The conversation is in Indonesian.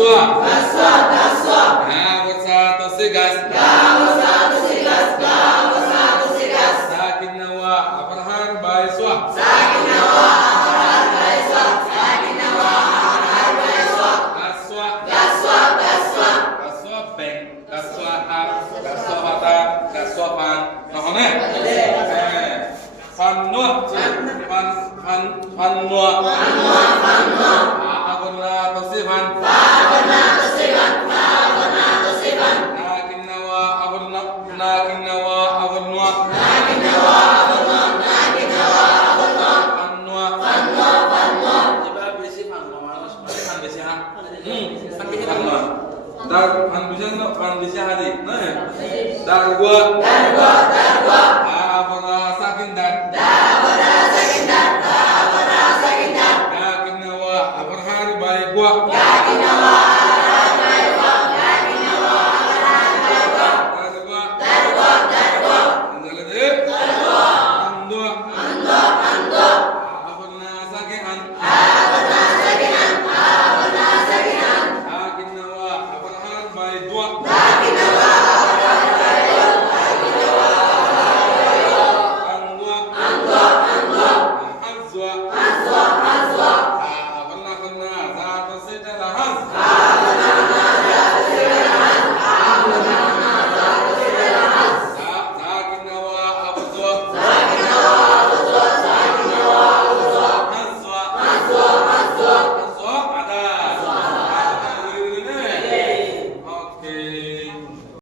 gaswa. Nah, bersatu sigas. Sakin nawa abrahar baiswa. Gaswa beng, gaswa har, gaswa hata, gaswa pan. Nah, mana? Panwa, panwa. Aguna tosifan. Nakin nawa aguna. Panwa. Iba besi panwa, pan besi ha. Panwa. Dar pan besi no, pan besi hari. Nah, dar gua.